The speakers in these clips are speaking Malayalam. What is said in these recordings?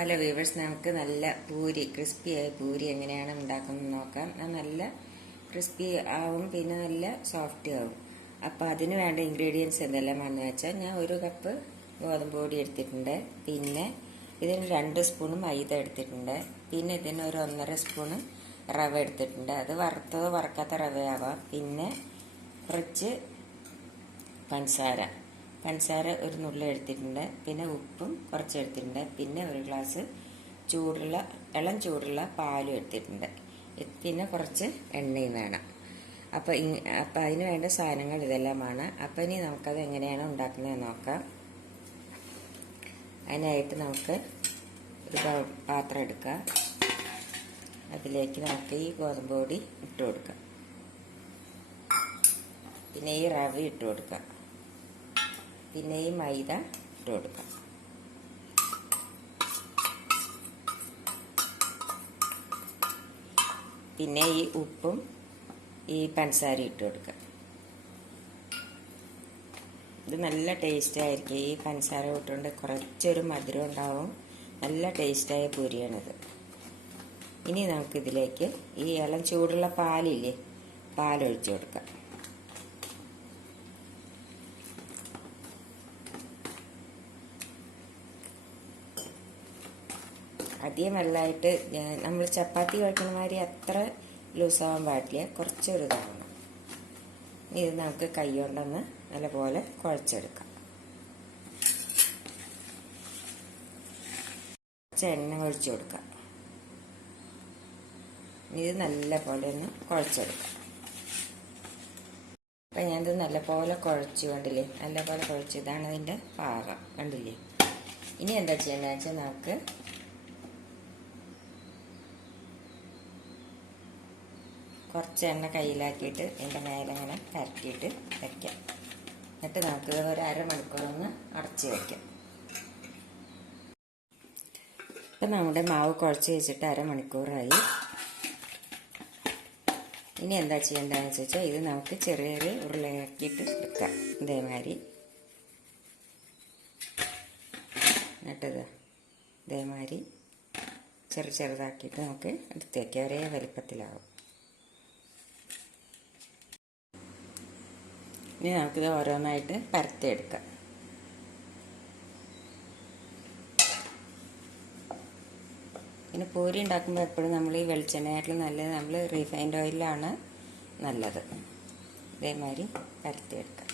ഹലോ വീവേഴ്സ്, നമുക്ക് നല്ല പൂരി, ക്രിസ്പിയായ പൂരി എങ്ങനെയാണ് ഉണ്ടാക്കുന്നത് നോക്കാം. നല്ല ക്രിസ്പി ആവും, പിന്നെ നല്ല സോഫ്റ്റ് ആവും. അപ്പോൾ അതിന് വേണ്ട ഇൻഗ്രീഡിയൻസ് എന്തെല്ലാമാണെന്ന് വെച്ചാൽ, ഞാൻ 1 കപ്പ് ഗോതമ്പ് പൊടി എടുത്തിട്ടുണ്ട്. പിന്നെ ഇതിന് 2 സ്പൂൺ മൈദ എടുത്തിട്ടുണ്ട്. പിന്നെ ഇതിന് ഒരു 1.5 സ്പൂൺ റവ എടുത്തിട്ടുണ്ട്. അത് വറുത്തതോ വറക്കാത്ത റവയാവാം. പിന്നെ കുറച്ച് പഞ്ചസാര ഒരു നുള്ളി എടുത്തിട്ടുണ്ട്. പിന്നെ ഉപ്പും കുറച്ച് എടുത്തിട്ടുണ്ട്. പിന്നെ 1 ഗ്ലാസ് ഇളം ചൂടുള്ള പാലും എടുത്തിട്ടുണ്ട്. പിന്നെ കുറച്ച് എണ്ണയും വേണം. അപ്പോൾ അതിന് വേണ്ട സാധനങ്ങൾ ഇതെല്ലാമാണ്. അപ്പോൾ ഇനി നമുക്കത് എങ്ങനെയാണ് ഉണ്ടാക്കുന്നത് നോക്കാം. അതിനായിട്ട് നമുക്ക് ഒരു പാത്രം എടുക്കാം. അതിലേക്ക് നമുക്ക് ഈ ഗോതമ്പ് പൊടി ഇട്ട് കൊടുക്കാം. പിന്നെ ഈ റവ ഇട്ട് കൊടുക്കാം. പിന്നെ ഈ മൈദ ഇട്ട് കൊടുക്കാം. പിന്നെ ഈ ഉപ്പും ഈ പഞ്ചസാര ഇട്ട് കൊടുക്കാം. ഇത് നല്ല ടേസ്റ്റ് ആയിരിക്കും. ഈ പഞ്ചസാര ഇട്ടുകൊണ്ട് കുറച്ചൊരു മധുരം ഉണ്ടാവും. നല്ല ടേസ്റ്റായ പൂരിയാണിത്. ഇനി നമുക്കിതിലേക്ക് ഈ ഇളം ചൂടുള്ള പാലില്ലേ, പാലൊഴിച്ച് കൊടുക്കാം. അധികം വെള്ളമായിട്ട് നമ്മൾ ചപ്പാത്തി കുഴക്കുന്ന മാതിരി അത്ര ലൂസാവാൻ പാടില്ല, കുറച്ചൊരു ഇതാവണം. ഇത് നമുക്ക് കൈ കൊണ്ടൊന്ന് നല്ലപോലെ കുഴച്ചെടുക്കാം. കുറച്ച് എണ്ണ ഒഴിച്ച് കൊടുക്കാം. ഇത് നല്ല പോലെ ഒന്ന് കുഴച്ചെടുക്കാം. അപ്പം ഞാനിത് നല്ലപോലെ കുഴച്ച്, കണ്ടില്ലേ, നല്ലപോലെ കുഴച്ച്. ഇതാണ് ഇതിൻ്റെ പാകം, കണ്ടില്ലേ. ഇനി എന്താ ചെയ്യേണ്ടതെന്ന് വെച്ചാൽ, നമുക്ക് കുറച്ച് എണ്ണ കയ്യിലാക്കിയിട്ട് ഇതിൻ്റെ മേലെ ഇങ്ങനെ പരട്ടിയിട്ട് വയ്ക്കാം. എന്നിട്ട് നമുക്ക് ഒരു അരമണിക്കൂറൊന്ന് അടച്ച് വയ്ക്കാം. ഇപ്പം നമ്മുടെ മാവ് കുഴച്ച് വെച്ചിട്ട് അരമണിക്കൂറായി. ഇനി എന്താ ചെയ്യേണ്ടതെന്ന് വെച്ചാൽ, ഇത് നമുക്ക് ചെറിയൊരു ഉരുളയാക്കിയിട്ട് എടുക്കാം. ഇതേമാതിരി എന്നിട്ടത് ഇതേമാതിരി ചെറുതാക്കിയിട്ട് നമുക്ക് എടുത്ത് വയ്ക്കാം. ഒരേ വലിപ്പത്തിലാവും. ഇനി നമുക്കിത് ഓരോന്നായിട്ട് പരത്തിയെടുക്കാം. പിന്നെ പൂരി ഉണ്ടാക്കുമ്പോൾ എപ്പോഴും നമ്മൾ ഈ വെളിച്ചെണ്ണയായിട്ടും നല്ലത് നമ്മൾ റീഫൈൻഡ് ഓയിലാണ് നല്ലത്. ഇതേമാതിരി പരത്തിയെടുക്കാം.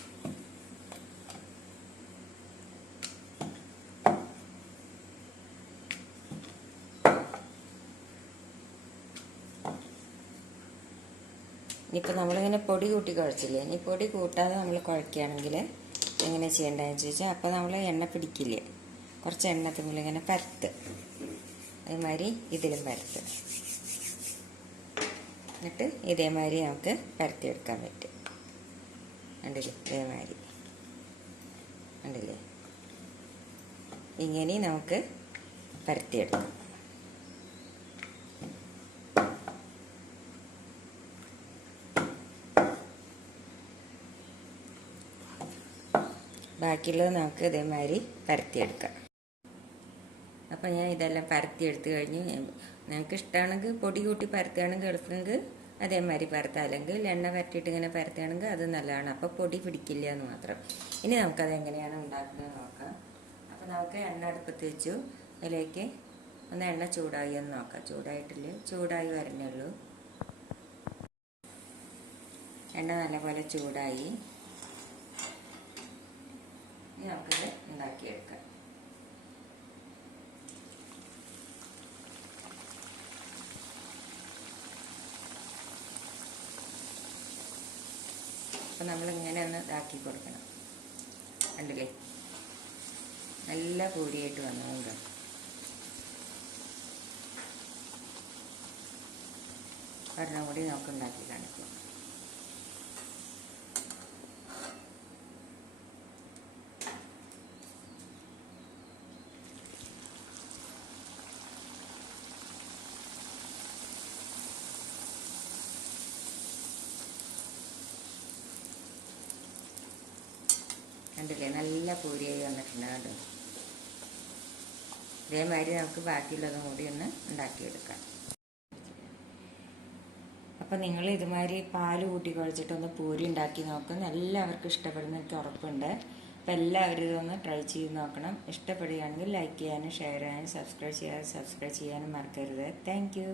ഇനിയിപ്പോൾ നമ്മളിങ്ങനെ പൊടി കൂട്ടി കുഴച്ചില്ലേ, ഇനി പൊടി കൂട്ടാതെ നമ്മൾ കുഴക്കുകയാണെങ്കിൽ എങ്ങനെ ചെയ്യേണ്ടതെന്ന് ചോദിച്ചാൽ, അപ്പോൾ നമ്മൾ എണ്ണ പിടിക്കില്ലേ, കുറച്ച് എണ്ണ തമ്മിലിങ്ങനെ പരത്ത്, അതേമാതിരി ഇതിലും പരത്ത്. എന്നിട്ട് ഇതേമാതിരി നമുക്ക് പരത്തിയെടുക്കാൻ പറ്റും. കണ്ടില്ലേ, ഇതേമാതിരി കണ്ടില്ലേ. ഇങ്ങനെ നമുക്ക് പരത്തിയെടുക്കാം. ബാക്കിയുള്ളത് നമുക്ക് ഇതേമാതിരി പരത്തിയെടുക്കാം. അപ്പോൾ ഞാൻ ഇതെല്ലാം പരത്തിയെടുത്ത് കഴിഞ്ഞ്, നിങ്ങൾക്ക് ഇഷ്ടമാണെങ്കിൽ പൊടി കൂട്ടി പരത്തുകയാണെങ്കിൽ എടുക്കുമെങ്കിൽ അതേമാതിരി പരത്താം. അല്ലെങ്കിൽ എണ്ണ പരത്തിയിട്ട് ഇങ്ങനെ പരത്തുകയാണെങ്കിൽ അത് നല്ലതാണ്. അപ്പോൾ പൊടി പിടിക്കില്ല എന്ന് മാത്രം. ഇനി നമുക്കത് എങ്ങനെയാണ് ഉണ്ടാക്കുന്നത് നോക്കാം. അപ്പോൾ നമുക്ക് എണ്ണ അടുപ്പത്ത് വെച്ചു. അതിലേക്ക് ഒന്ന് എണ്ണ ചൂടായി എന്ന് നോക്കാം. ചൂടായിട്ടില്ല, ചൂടായി വരുന്നേ ഉള്ളൂ. എണ്ണ നല്ലപോലെ ചൂടായി. ഇനി നമുക്കിത് ഉണ്ടാക്കിയെടുക്കാം. അപ്പം നമ്മളിങ്ങനെ ഒന്ന് ഇതാക്കി കൊടുക്കണം. കണ്ടില്ലേ, നല്ല പൂരിയായിട്ട് വന്നുകൊണ്ട്. ഒരെണ്ണം കൂടി നമുക്ക് ഉണ്ടാക്കി കാണിക്കാം. കണ്ടില്ലേ, നല്ല പൂരിയായി വന്നിട്ടുണ്ട്. കണ്ടോ, ഇതേമാതിരി നമുക്ക് ബാക്കിയുള്ളതും കൂടി ഒന്ന് ഉണ്ടാക്കിയെടുക്കാം. അപ്പം നിങ്ങൾ ഇതുമാതിരി പാല് കൂട്ടി കുഴച്ചിട്ടൊന്ന് പൂരി ഉണ്ടാക്കി നോക്കും. എല്ലാവർക്കും ഇഷ്ടപ്പെടുന്ന എനിക്ക് ഉറപ്പുണ്ട്. അപ്പം എല്ലാവരും ഇതൊന്ന് ട്രൈ ചെയ്ത് നോക്കണം. ഇഷ്ടപ്പെടുകയാണെങ്കിൽ ലൈക്ക് ചെയ്യാനും ഷെയർ ചെയ്യാനും സബ്സ്ക്രൈബ് ചെയ്യാനും മറക്കരുത്. Thank you.